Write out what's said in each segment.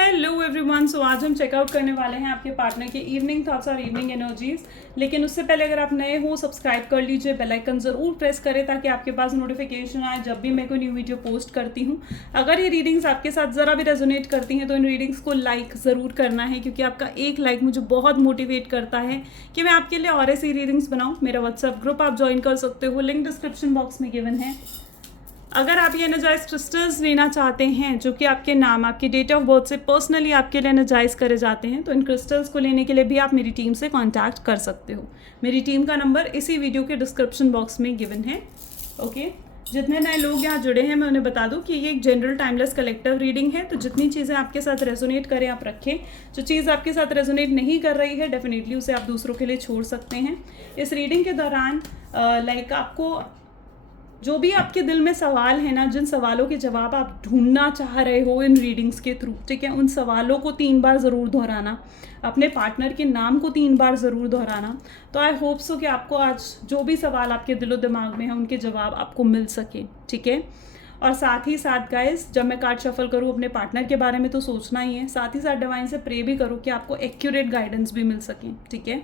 Hello everyone. सो आज हम checkout करने वाले हैं आपके पार्टनर के इवनिंग थॉट्स और इवनिंग एनर्जीज। लेकिन उससे पहले अगर आप नए हो सब्सक्राइब कर लीजिए, बेल आइकन ज़रूर प्रेस करें ताकि आपके पास नोटिफिकेशन आए जब भी मैं कोई न्यू वीडियो पोस्ट करती हूँ। अगर ये रीडिंग्स आपके साथ ज़रा भी रेजोनेट करती हैं तो इन रीडिंग्स को लाइक ज़रूर करना है, क्योंकि आपका एक लाइक मुझे बहुत मोटिवेट करता है कि मैं आपके लिए और ऐसी रीडिंग्स बनाऊँ। मेरा व्हाट्सएप ग्रुप आप ज्वाइन कर सकते हो, लिंक डिस्क्रिप्शन बॉक्स में गिवन है। अगर आप ये एनर्जाइज क्रिस्टल्स लेना चाहते हैं जो कि आपके नाम, आपकी डेट ऑफ बर्थ से पर्सनली आपके लिए एनर्जाइज करे जाते हैं, तो इन क्रिस्टल्स को लेने के लिए भी आप मेरी टीम से कांटेक्ट कर सकते हो। मेरी टीम का नंबर इसी वीडियो के डिस्क्रिप्शन बॉक्स में गिवन है। ओके, जितने नए लोग यहाँ जुड़े हैं मैं उन्हें बता दूं कि ये एक जनरल टाइमलेस कलेक्टिव रीडिंग है, तो जितनी चीज़ें आपके साथ रेजोनेट करें आप रखें। जो चीज़ आपके साथ रेजोनेट नहीं कर रही है डेफिनेटली उसे आप दूसरों के लिए छोड़ सकते हैं। इस रीडिंग के दौरान आपको जो भी आपके दिल में सवाल है ना, जिन सवालों के जवाब आप ढूंढना चाह रहे हो इन रीडिंग्स के थ्रू, ठीक है, उन सवालों को 3 बार ज़रूर दोहराना, अपने पार्टनर के नाम को 3 बार ज़रूर दोहराना। तो आई होप सो कि आपको आज जो भी सवाल आपके दिलो दिमाग में है उनके जवाब आपको मिल सके, ठीक है। और साथ ही साथ गाइस, जब मैं कार्ड शफल करूँ अपने पार्टनर के बारे में तो सोचना ही है, साथ ही साथ डिवाइन से प्रे भी करो कि आपको एक्यूरेट गाइडेंस भी मिल सके, ठीक है।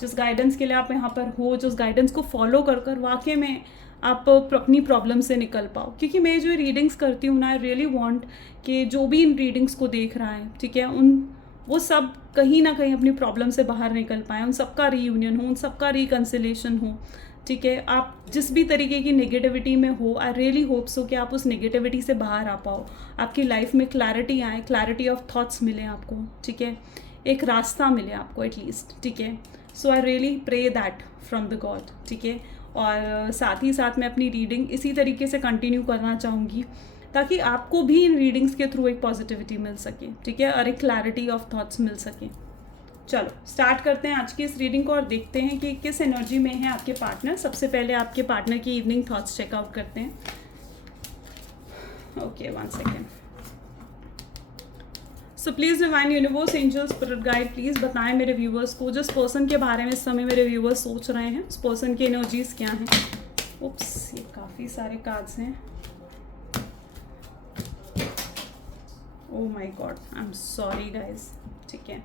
जिस गाइडेंस के लिए आप यहाँ पर हो, जिस गाइडेंस को फॉलो कर कर वाकई में आप अपनी प्रॉब्लम से निकल पाओ। क्योंकि मैं जो रीडिंग्स करती हूँ ना, आई रियली वांट कि जो भी इन रीडिंग्स को देख रहा है, ठीक है, वो सब कहीं ना कहीं अपनी प्रॉब्लम से बाहर निकल पाए, उन सबका रीयूनियन हो, उन सबका रिकन्सिलेशन हो, ठीक है। आप जिस भी तरीके की नेगेटिविटी में हो, आई रियली होप सो कि आप उस नेगेटिविटी से बाहर आ पाओ, आपकी लाइफ में क्लैरिटी आए, क्लैरिटी ऑफ थॉट्स मिले आपको, ठीक है, एक रास्ता मिले आपको एटलीस्ट, ठीक है। So I really pray that from the God, ठीक है। और साथ ही साथ मैं अपनी रीडिंग इसी तरीके से कंटिन्यू करना चाहूँगी ताकि आपको भी इन रीडिंग्स के थ्रू एक पॉजिटिविटी मिल सके, ठीक है, और एक क्लैरिटी ऑफ थॉट्स मिल सके। चलो स्टार्ट करते हैं आज की इस रीडिंग को और देखते हैं कि किस एनर्जी में है आपके पार्टनर। सबसे पहले आपके पार्टनर की इवनिंग थॉट्स चेकआउट करते हैं। Okay, 1 second. So please divine universe, angel, spirit guide, please बताएं मेरे व्यूवर्स को, जिस पर्सन के बारे में इस समय मेरे व्यूवर्स सोच रहे हैं, उस पर्सन की एनर्जीज क्या हैं। उप्स, ये काफ़ी सारे कार्ड्स हैं। Oh my God, I am sorry guys, ठीक है।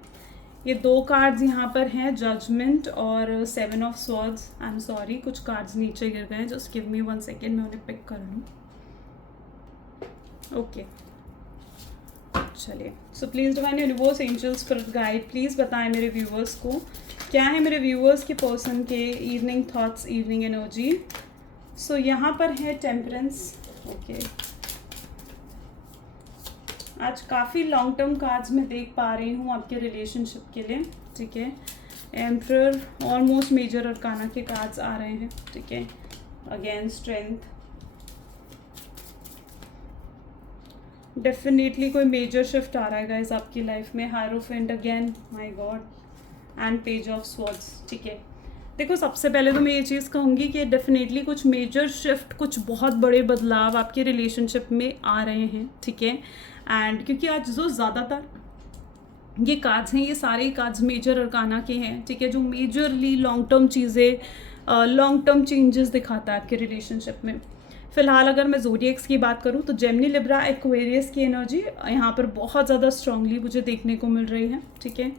ये 2 कार्ड्स यहाँ पर हैं, जजमेंट और 7 of swords. I am sorry, कुछ कार्ड्स नीचे गिर गए हैं, जस्ट गिव मी 1 सेकेंड, मैं उन्हें पिक कर लूँ। ओके, चलिए। So please divine universe, angel, spirit guide, please बताएं मेरे व्यूवर्स को क्या है मेरे व्यूवर्स के पर्सन के इवनिंग थॉट्स, इवनिंग एनर्जी। सो यहाँ पर है टेम्परेंस। ओके, आज काफ़ी लॉन्ग टर्म कार्ड्स मैं देख पा रही हूँ आपके रिलेशनशिप के लिए, ठीक है। एम्परर, ऑलमोस्ट मेजर अरकाना के कार्ड्स आ रहे हैं, ठीक है। अगेन स्ट्रेंथ, डेफिनेटली कोई मेजर शिफ्ट आ रहा है गाइस आपकी लाइफ में। Hierophant again, my God, and page of swords, ठीक है। देखो, सबसे पहले तो मैं ये चीज़ कहूँगी कि डेफिनेटली कुछ मेजर शिफ्ट, कुछ बहुत बड़े बदलाव आपके रिलेशनशिप में आ रहे हैं, ठीक है। एंड क्योंकि आज जो ज़्यादातर ये कार्ड्स हैं, ये सारे कार्ड्स मेजर अरकाना के हैं, ठीक है, जो मेजरली लॉन्ग टर्म चीज़ें, लॉन्ग टर्म चेंजेस दिखाता है आपके रिलेशनशिप में। फिलहाल अगर मैं ज़ोडिएक्स की बात करूँ तो जेमिनी, लिब्रा, एक्वेरियस की एनर्जी यहाँ पर बहुत ज़्यादा स्ट्रांगली मुझे देखने को मिल रही है, ठीक है।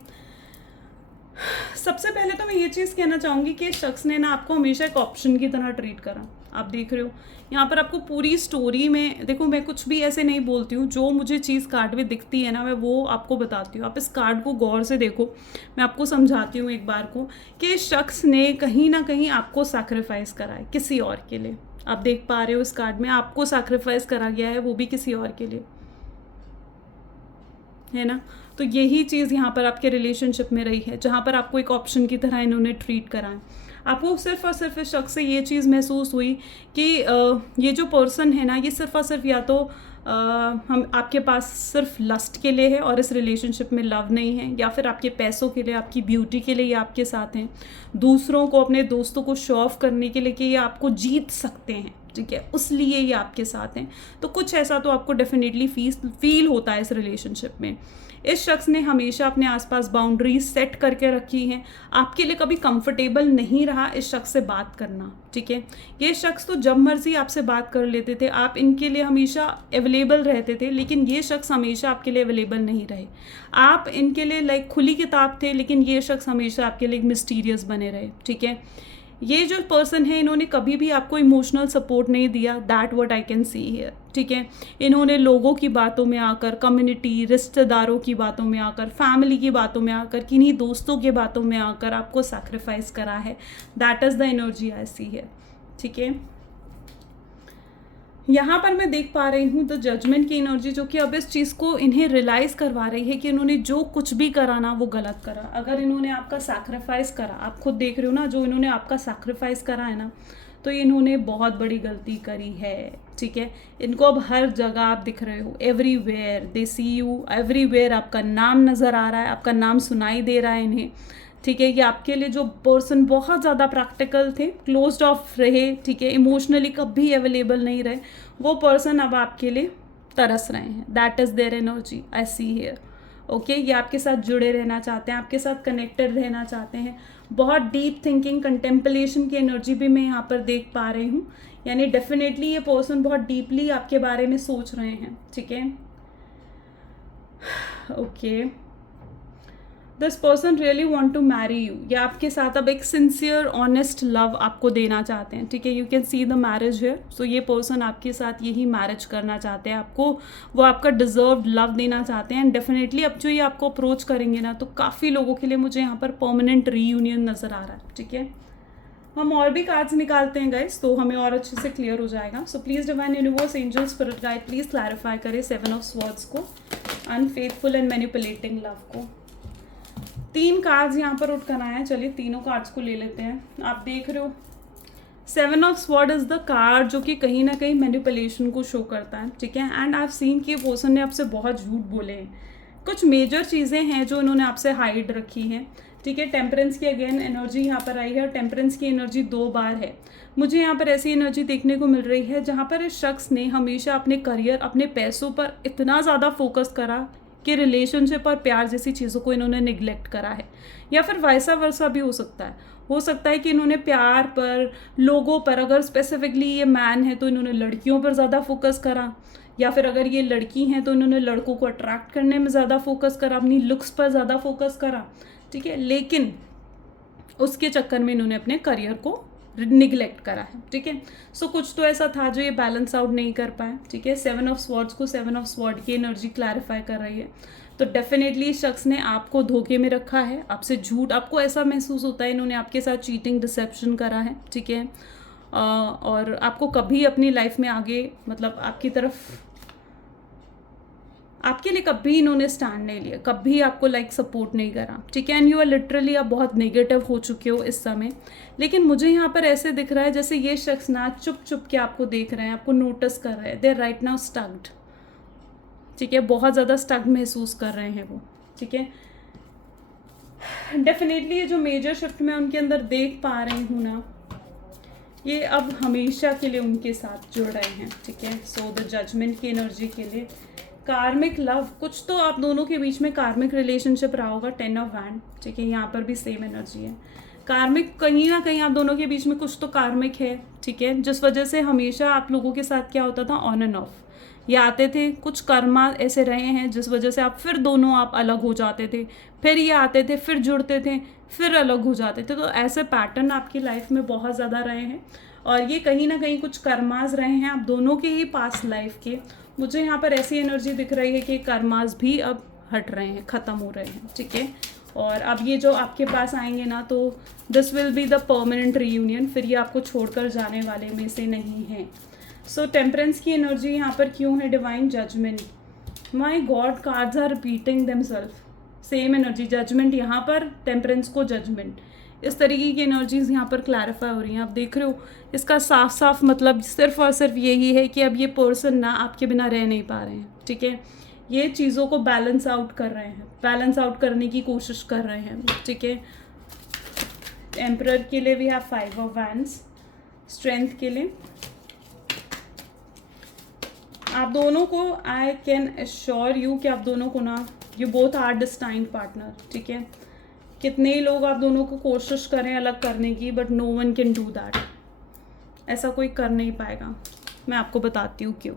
सबसे पहले तो मैं ये चीज़ कहना चाहूँगी कि इस शख्स ने ना आपको हमेशा एक ऑप्शन की तरह ट्रीट करा। आप देख रहे हो यहाँ पर आपको पूरी स्टोरी में, देखो मैं कुछ भी ऐसे नहीं बोलती हूँ, जो मुझे चीज़ कार्ड में दिखती है ना मैं वो आपको बताती हूँ। आप इस कार्ड को गौर से देखो, मैं आपको समझाती हूँ एक बार को कि इस शख्स ने कहीं ना कहीं आपको सैक्रिफाइस करा है किसी और के लिए। आप देख पा रहे हो इस कार्ड में आपको सैक्रिफाइस करा गया है, वो भी किसी और के लिए, है ना। तो यही चीज़ यहाँ पर आपके रिलेशनशिप में रही है, जहाँ पर आपको एक ऑप्शन की तरह इन्होंने ट्रीट करा है। आपको सिर्फ और सिर्फ इस शख्स से ये चीज़ महसूस हुई कि ये जो पर्सन है ना, ये सिर्फ और सिर्फ या तो हम आपके पास सिर्फ लस्ट के लिए है और इस रिलेशनशिप में लव नहीं है, या फिर आपके पैसों के लिए, आपकी ब्यूटी के लिए ये आपके साथ हैं, दूसरों को, अपने दोस्तों को शो ऑफ करने के लिए कि ये आपको जीत सकते हैं, ठीक है, उस लिए ये आपके साथ हैं। तो कुछ ऐसा तो आपको डेफिनेटली फील होता है इस रिलेशनशिप में। इस शख्स ने हमेशा अपने आसपास बाउंड्रीज सेट करके रखी हैं। आपके लिए कभी कंफर्टेबल नहीं रहा इस शख्स से बात करना, ठीक है। ये शख्स तो जब मर्जी आपसे बात कर लेते थे, आप इनके लिए हमेशा अवेलेबल रहते थे, लेकिन ये शख्स हमेशा आपके लिए अवेलेबल नहीं रहे। आप इनके लिए लाइक खुली किताब थे, लेकिन ये शख्स हमेशा आपके लिए मिस्टीरियस बने रहे, ठीक है। ये जो पर्सन है, इन्होंने कभी भी आपको इमोशनल सपोर्ट नहीं दिया, that what I can see here, ठीक है। इन्होंने लोगों की बातों में आकर, कम्युनिटी, रिश्तेदारों की बातों में आकर, फैमिली की बातों में आकर, किन्हीं दोस्तों की बातों में आकर आपको सैक्रिफाइस करा है। That is the energy I see here, ठीक है। यहाँ पर मैं देख पा रही हूँ द जजमेंट की एनर्जी, जो कि अब इस चीज़ को इन्हें रियलाइज़ करवा रही है कि इन्होंने जो कुछ भी करा ना वो गलत करा। अगर इन्होंने आपका सैक्रिफाइस करा, आप खुद देख रहे हो ना, जो इन्होंने आपका सैक्रिफाइस करा है ना, तो इन्होंने बहुत बड़ी गलती करी है, ठीक है। इनको अब हर जगह आप दिख रहे हो, everywhere they see you, everywhere आपका नाम नज़र आ रहा है, आपका नाम सुनाई दे रहा है इन्हें, ठीक है। ये आपके लिए जो पर्सन बहुत ज़्यादा प्रैक्टिकल थे, क्लोज्ड ऑफ रहे, ठीक है, इमोशनली कभी अवेलेबल नहीं रहे, वो पर्सन अब आपके लिए तरस रहे हैं। That is their energy I see here, okay. ये आपके साथ जुड़े रहना चाहते हैं, आपके साथ कनेक्टेड रहना चाहते हैं। बहुत डीप थिंकिंग, कंटेम्पलेशन की एनर्जी भी मैं यहाँ पर देख पा रही हूँ, यानी डेफिनेटली ये पर्सन बहुत डीपली आपके बारे में सोच रहे हैं, ठीक है, okay. This person really want to marry you, या आपके साथ अब एक सिंसियर ऑनेस्ट लव आपको देना चाहते हैं, ठीक है। You can see the marriage है, सो ये पर्सन आपके साथ यही मैरिज करना चाहते हैं, आपको वो आपका डिजर्व्ड लव देना चाहते हैं। एंड डेफिनेटली अब जो ये आपको अप्रोच करेंगे ना, तो काफ़ी लोगों के लिए मुझे यहाँ पर परमानेंट रीयूनियन नज़र आ रहा है, ठीक है। हम और भी कार्ड्स निकालते हैं गाइस, तो हमें और अच्छे से क्लियर हो जाएगा। So please divine universe, angel, spirit guide, please clarify करें 7 ऑफ स्वॉर्ड्स को, अनफेथफुल एंड मैनिपुलेटिंग लव को। 3 कार्ड्स यहाँ पर उठ कर आए हैं, चलिए तीनों कार्ड्स को ले लेते हैं। आप देख रहे हो 7 of sword is the card जो कि कहीं ना कहीं मैनिपुलेशन को शो करता है, ठीक है। एंड आई हैव सीन कि पर्सन ने आपसे बहुत झूठ बोले हैं, कुछ मेजर चीज़ें हैं जो इन्होंने आपसे हाइड रखी हैं, ठीक है। टेम्परेंस की अगेन एनर्जी यहाँ पर आई है, और टेम्परेंस की एनर्जी 2 बार है। मुझे यहाँ पर ऐसी एनर्जी देखने को मिल रही है जहाँ पर इस शख्स ने हमेशा अपने करियर, अपने पैसों पर इतना ज़्यादा फोकस करा कि रिलेशनशिप और प्यार जैसी चीज़ों को इन्होंने निगलेक्ट करा है, या फिर वैसा वर्सा भी हो सकता है कि इन्होंने प्यार पर, लोगों पर, अगर स्पेसिफिकली ये मैन है तो इन्होंने लड़कियों पर ज़्यादा फोकस करा, या फिर अगर ये लड़की हैं तो इन्होंने लड़कों को अट्रैक्ट करने में ज़्यादा फोकस करा, अपनी लुक्स पर ज़्यादा फोकस करा, ठीक है। लेकिन उसके चक्कर में इन्होंने अपने करियर को निगलेक्ट करा है, ठीक है। सो कुछ तो ऐसा था जो ये बैलेंस आउट नहीं कर पाए, ठीक है। 7 ऑफ स्वॉर्ड्स को 7 ऑफ स्वॉर्ड की एनर्जी क्लैरिफाई कर रही है। तो डेफिनेटली इस शख्स ने आपको धोखे में रखा है, आपसे झूठ, आपको ऐसा महसूस होता है इन्होंने आपके साथ चीटिंग, डिसेप्शन करा है, ठीक है। और आपको कभी अपनी लाइफ में आगे, मतलब आपकी तरफ, आपके लिए कभी इन्होंने स्टैंड नहीं लिया, कभी आपको लाइक सपोर्ट नहीं करा, ठीक है। एंड यू आर लिटरली आप बहुत नेगेटिव हो चुके हो इस समय। लेकिन मुझे यहाँ पर ऐसे दिख रहा है जैसे ये शख्स ना चुप चुप के आपको देख रहे हैं, आपको नोटिस कर रहे हैं, they are right now stucked, ठीक है। बहुत ज़्यादा स्टक महसूस कर रहे हैं वो, ठीक है। डेफिनेटली ये जो मेजर शिफ्ट मैं उनके अंदर देख पा रही हूँ ना, ये अब हमेशा के लिए उनके साथ जुड़ रहे हैं, ठीक है। सो द जजमेंट की एनर्जी के लिए कार्मिक लव, कुछ तो आप दोनों के बीच में कार्मिक रिलेशनशिप रहा होगा। 10 ऑफ वैंड, ठीक है, यहाँ पर भी सेम एनर्जी है। कार्मिक, कहीं ना कहीं आप दोनों के बीच में कुछ तो कार्मिक है, ठीक है, जिस वजह से हमेशा आप लोगों के साथ क्या होता था, ऑन एंड ऑफ ये आते थे। कुछ कर्मा ऐसे रहे हैं जिस वजह से आप फिर दोनों आप अलग हो जाते थे, फिर ये आते थे, फिर जुड़ते थे, फिर अलग हो जाते थे। तो ऐसे पैटर्न आपकी लाइफ में बहुत ज़्यादा रहे हैं, और ये कहीं ना कहीं कुछ कर्मास रहे हैं आप दोनों के ही पास लाइफ के। मुझे यहाँ पर ऐसी एनर्जी दिख रही है कि कर्मास भी अब हट रहे हैं, ख़त्म हो रहे हैं, ठीक है। और अब ये जो आपके पास आएंगे ना, तो this will be the permanent reunion, फिर ये आपको छोड़कर जाने वाले में से नहीं है। सो टेम्परेंस की एनर्जी यहाँ पर क्यों है, divine judgement, my God, cards are repeating themselves, same energy, judgement यहाँ पर, टेम्परेंस को जजमेंट, इस तरीके की एनर्जीज यहाँ पर क्लैरिफाई हो रही हैं। आप देख रहे हो इसका साफ साफ मतलब सिर्फ और सिर्फ यही है कि अब ये पर्सन ना आपके बिना रह नहीं पा रहे हैं, ठीक है। ये चीज़ों को बैलेंस आउट कर रहे हैं, बैलेंस आउट करने की कोशिश कर रहे हैं, ठीक है। एम्परर के लिए we have 5 of wands, strength के लिए आप दोनों को आई कैन एश्योर यू कि आप दोनों को ना, you both are destined partner, ठीक है। कितने ही लोग आप दोनों को कोशिश करें अलग करने की, but no one can do that. ऐसा कोई कर नहीं पाएगा। मैं आपको बताती हूँ क्यों।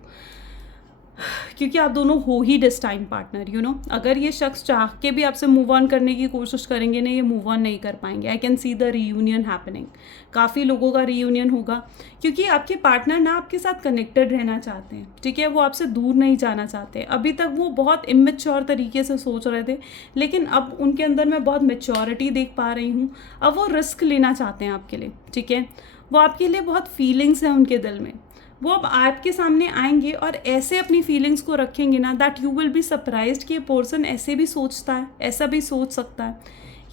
क्योंकि आप दोनों हो ही डिस्टाइंड पार्टनर, यू नो। अगर ये शख्स चाह के भी आपसे मूव ऑन करने की कोशिश करेंगे ना, ये मूव ऑन नहीं कर पाएंगे। आई can see the reunion happening. काफ़ी लोगों का रीयूनियन होगा, क्योंकि आपके पार्टनर ना आपके साथ कनेक्टेड रहना चाहते हैं, ठीक है। वो आपसे दूर नहीं जाना चाहते। अभी तक वो बहुत इमेच्योर तरीके से सोच रहे थे, लेकिन अब उनके अंदर मैं बहुत मेच्योरिटी देख पा रही हूँ। अब वो रिस्क लेना चाहते हैं आपके लिए, ठीक है। वो आपके लिए बहुत फीलिंग्स हैं उनके दिल में। वो अब आपके सामने आएंगे और ऐसे अपनी फीलिंग्स को रखेंगे ना, that you will be surprised कि ये पर्सन ऐसे भी सोचता है, ऐसा भी सोच सकता है।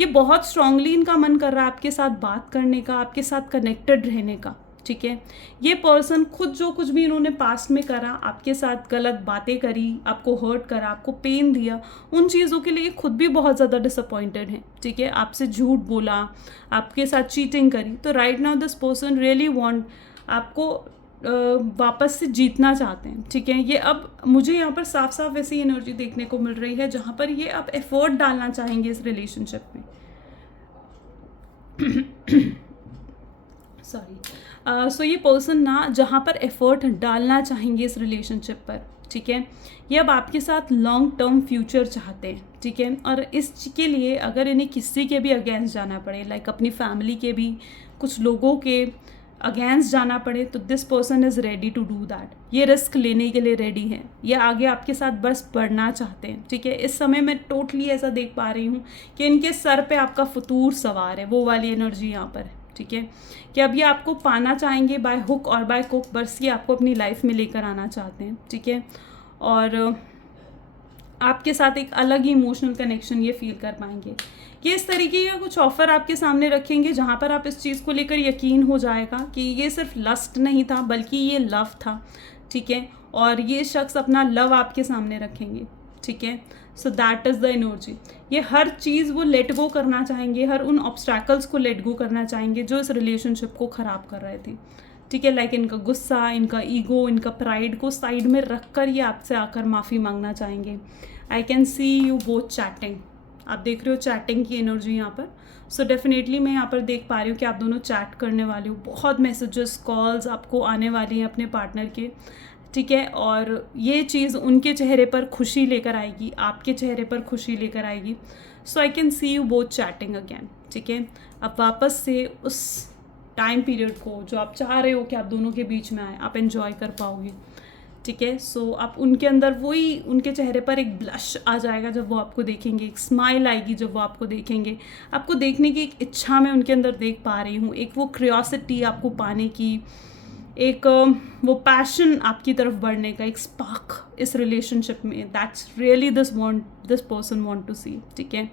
ये बहुत स्ट्रांगली इनका मन कर रहा है आपके साथ बात करने का, आपके साथ कनेक्टेड रहने का, ठीक है। ये पर्सन खुद जो कुछ भी इन्होंने पास्ट में करा, आपके साथ गलत बातें करी, आपको हर्ट करा, आपको पेन दिया, उन चीज़ों के लिए खुद भी बहुत ज़्यादा डिसअपॉइंटेड है, ठीक है। आपसे झूठ बोला, आपके साथ चीटिंग करी। तो right now this person really want आपको वापस से जीतना चाहते हैं, ठीक है। ये अब मुझे यहाँ पर साफ साफ ऐसी एनर्जी देखने को मिल रही है जहाँ पर ये अब एफर्ट डालना चाहेंगे इस रिलेशनशिप में। सॉरी। सो ये पर्सन ना जहाँ पर एफर्ट डालना चाहेंगे इस रिलेशनशिप पर, ठीक है। ये अब आपके साथ लॉन्ग टर्म फ्यूचर चाहते हैं, ठीक है। और इसके लिए अगर इन्हें किसी के भी अगेंस्ट जाना पड़े, लाइक अपनी फैमिली के भी कुछ लोगों के अगेंस्ट जाना पड़े, तो this person is ready to do that. ये रिस्क लेने के लिए रेडी है। ये आगे आपके साथ बस बढ़ना चाहते हैं, ठीक है। इस समय मैं टोटली ऐसा देख पा रही हूँ कि इनके सर पे आपका फतूर सवार है, वो वाली एनर्जी यहाँ पर है, ठीक है। कि अब ये आपको पाना चाहेंगे बाय हुक और बाय कुक, बस ये आपको अपनी लाइफ में लेकर आना चाहते हैं, ठीक है। और आपके साथ एक अलग ही इमोशनल कनेक्शन ये फील कर पाएंगे। ये इस तरीके का कुछ ऑफ़र आपके सामने रखेंगे जहाँ पर आप इस चीज़ को लेकर यकीन हो जाएगा कि ये सिर्फ लस्ट नहीं था, बल्कि ये लव था, ठीक है। और ये शख्स अपना लव आपके सामने रखेंगे, ठीक है। So that is the energy. ये हर चीज़ वो लेट गो करना चाहेंगे, हर उन ऑब्स्टैकल्स को लेट गो करना चाहेंगे जो इस रिलेशनशिप को ख़राब कर रहे थे, ठीक है। लाइक इनका गुस्सा, इनका ईगो, इनका प्राइड को साइड में रख कर ये आपसे आकर माफ़ी मांगना चाहेंगे। आई can see you both chatting. आप देख रहे हो चैटिंग की एनर्जी यहाँ पर। सो डेफिनेटली मैं यहाँ पर देख पा रही हूँ कि आप दोनों चैट करने वाले हो। बहुत मैसेजेस, कॉल्स आपको आने वाली हैं अपने पार्टनर के, ठीक है। और ये चीज़ उनके चेहरे पर खुशी लेकर आएगी, आपके चेहरे पर खुशी लेकर आएगी। So I can see you both chatting again, ठीक है। अब वापस से उस टाइम पीरियड को जो आप चाह रहे हो कि आप दोनों के बीच में आए, आप एंजॉय कर पाओगे, ठीक है। सो आप उनके अंदर वही, उनके चेहरे पर एक ब्लश आ जाएगा जब वो आपको देखेंगे, एक स्माइल आएगी जब वो आपको देखेंगे। आपको देखने की एक इच्छा मैं उनके अंदर देख पा रही हूँ, एक वो क्यूरियोसिटी आपको पाने की, एक वो पैशन आपकी तरफ बढ़ने का, एक स्पार्क इस रिलेशनशिप में। That's really this person want to see, ठीक है।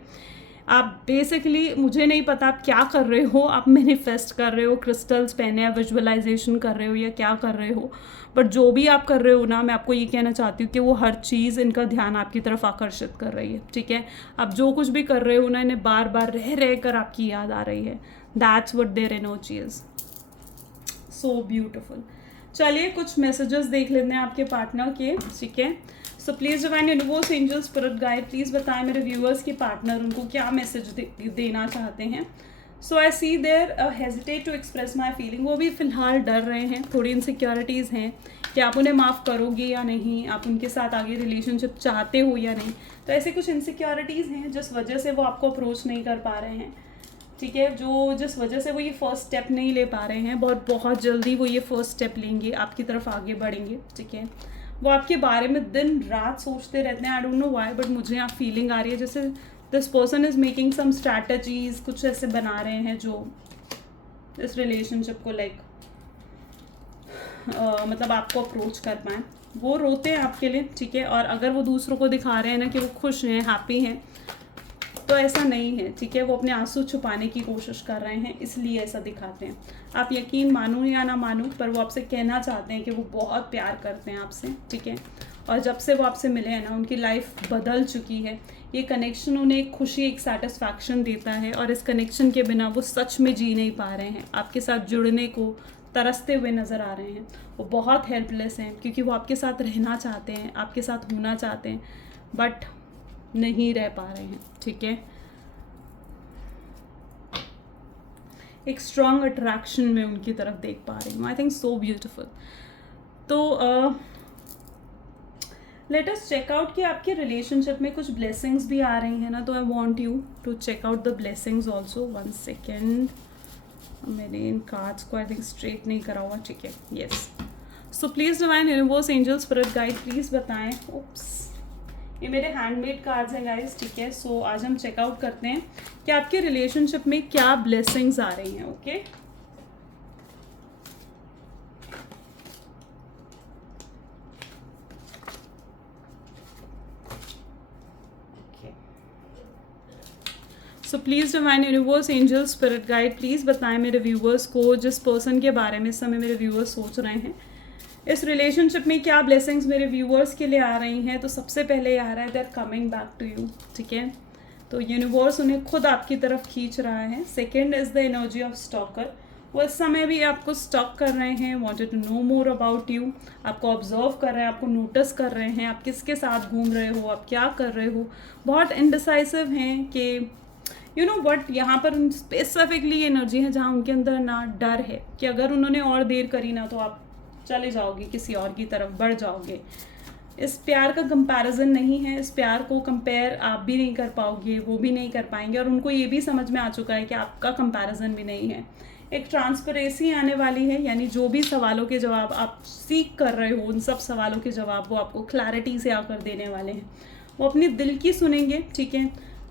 आप बेसिकली, मुझे नहीं पता आप क्या कर रहे हो, आप मैनिफेस्ट कर रहे हो, क्रिस्टल्स पहने या विजुअलाइजेशन कर रहे हो या क्या कर रहे हो, बट जो भी आप कर रहे हो ना, मैं आपको ये कहना चाहती हूँ कि वो हर चीज़ इनका ध्यान आपकी तरफ आकर्षित कर रही है, ठीक है। आप जो कुछ भी कर रहे हो ना, इन्हें बार बार रह रह कर आपकी याद आ रही है। That's what their energy is. So beautiful. चलिए कुछ मैसेजेस देख लेते हैं आपके पार्टनर के, ठीक है। So please divine universe, angel, spirit guide, please बताएं मेरे व्यूअर्स के पार्टनर उनको क्या मैसेज देना चाहते हैं। So I see they're hesitate to express my feeling. वो भी फ़िलहाल डर रहे हैं, थोड़ी इनसिक्योरिटीज़ हैं कि आप उन्हें माफ़ करोगे या नहीं, आप उनके साथ आगे रिलेशनशिप चाहते हो या नहीं। तो ऐसे कुछ इनसिक्योरिटीज़ हैं जिस वजह से वो आपको अप्रोच नहीं कर पा रहे हैं, ठीक है। जिस वजह से वो ये फर्स्ट स्टेप नहीं ले पा रहे हैं। बहुत जल्दी वो ये फर्स्ट स्टेप लेंगे, आपकी तरफ आगे बढ़ेंगे, ठीक है। वो आपके बारे में दिन रात सोचते रहते हैं। I don't know why, but मुझे यहाँ फीलिंग आ रही है जैसे this person is making some strategies, कुछ ऐसे बना रहे हैं जो इस रिलेशनशिप को लाइक मतलब आपको अप्रोच कर पाएँ। वो रोते हैं आपके लिए, ठीक है। और अगर वो दूसरों को दिखा रहे हैं ना कि वो खुश हैं, हैप्पी हैं, तो ऐसा नहीं है, ठीक है। वो अपने आंसू छुपाने की कोशिश कर रहे हैं, इसलिए ऐसा दिखाते हैं। आप यकीन मानो या ना मानो, पर वो आपसे कहना चाहते हैं कि वो बहुत प्यार करते हैं आपसे, ठीक है। और जब से वो आपसे मिले हैं ना, उनकी लाइफ बदल चुकी है। ये कनेक्शन उन्हें एक खुशी, एक सेटिस्फैक्शन देता है, और इस कनेक्शन के बिना वो सच में जी नहीं पा रहे हैं। आपके साथ जुड़ने को तरसते हुए नज़र आ रहे हैं, वो बहुत हेल्पलेस हैं, क्योंकि वो आपके साथ रहना चाहते हैं, आपके साथ होना चाहते हैं, बट नहीं रह पा रहे हैं, ठीक है। एक स्ट्रॉन्ग अट्रैक्शन में उनकी तरफ देख पा रही हूँ। आई थिंक सो ब्यूटिफुल। तो लेट अस चेक आउट कि आपके रिलेशनशिप में कुछ ब्लेसिंग्स भी आ रही हैं ना, तो I want you to check out the blessings also. 1 second, मैंने इन कार्ड्स को आई थिंक स्ट्रेट नहीं करा हुआ, ठीक है। Yes, so please divine universe, angel, spirit guide, please बताएं। ओप्स, ये मेरे हैंडमेड कार्ड्स हैं गाइस, ठीक है। सो आज हम चेकआउट करते हैं कि आपके रिलेशनशिप में क्या ब्लेसिंग्स आ रही हैं। Okay, so please divine universe, angel, spirit guide, please बताएं मेरे व्यूवर्स को, जिस पर्सन के बारे में इस समय मेरे व्यूवर्स सोच रहे हैं, इस रिलेशनशिप में क्या ब्लेसिंग्स मेरे व्यूवर्स के लिए आ रही हैं। तो सबसे पहले आ रहा है, they are coming back to you, ठीक है। तो यूनिवर्स उन्हें खुद आपकी तरफ खींच रहा है। Second is the energy of stalker, वो इस समय भी आपको स्टॉक कर रहे हैं, wanted to know more about you, आपको ऑब्जर्व कर रहे हैं, आपको नोटिस कर रहे हैं, आप किसके साथ घूम रहे हो, आप क्या कर रहे हो। बहुत इनडिसाइसिव हैं कि यू नो वट, यहाँ पर स्पेसिफिकली एनर्जी है जहाँ उनके अंदर ना डर है कि अगर उन्होंने और देर करी ना तो आप चले जाओगे, किसी और की तरफ बढ़ जाओगे। इस प्यार का कंपैरिजन नहीं है, इस प्यार को कंपेयर आप भी नहीं कर पाओगे, वो भी नहीं कर पाएंगे, और उनको ये भी समझ में आ चुका है कि आपका कंपैरिजन भी नहीं है। एक ट्रांसपेरेंसी आने वाली है, यानी जो भी सवालों के जवाब आप सीख कर रहे हो, उन सब सवालों के जवाब वो आपको क्लैरिटी से आकर देने वाले हैं। वो अपनी दिल की सुनेंगे, ठीक है।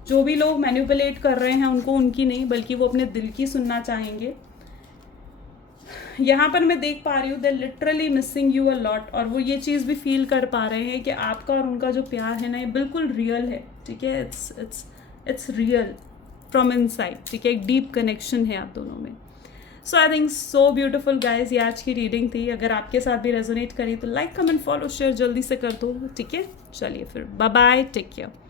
जो भी लोग मैनिपुलेट कर रहे हैं उनको उनकी नहीं, बल्कि वो अपने दिल की सुनना चाहेंगे। यहाँ पर मैं देख पा रही हूँ they literally missing you a lot, और वो ये चीज़ भी फील कर पा रहे हैं कि आपका और उनका जो प्यार है ना, ये बिल्कुल रियल है, ठीक है। इट्स रियल फ्रॉम इनसाइड, ठीक है। एक डीप कनेक्शन है आप दोनों में। So I think so beautiful guys, ये आज की रीडिंग थी। अगर आपके साथ भी रेजोनेट करी तो लाइक, कमेंट, फॉलो, शेयर जल्दी से कर दो, ठीक है। चलिए फिर, बाय बाय, टेक केयर।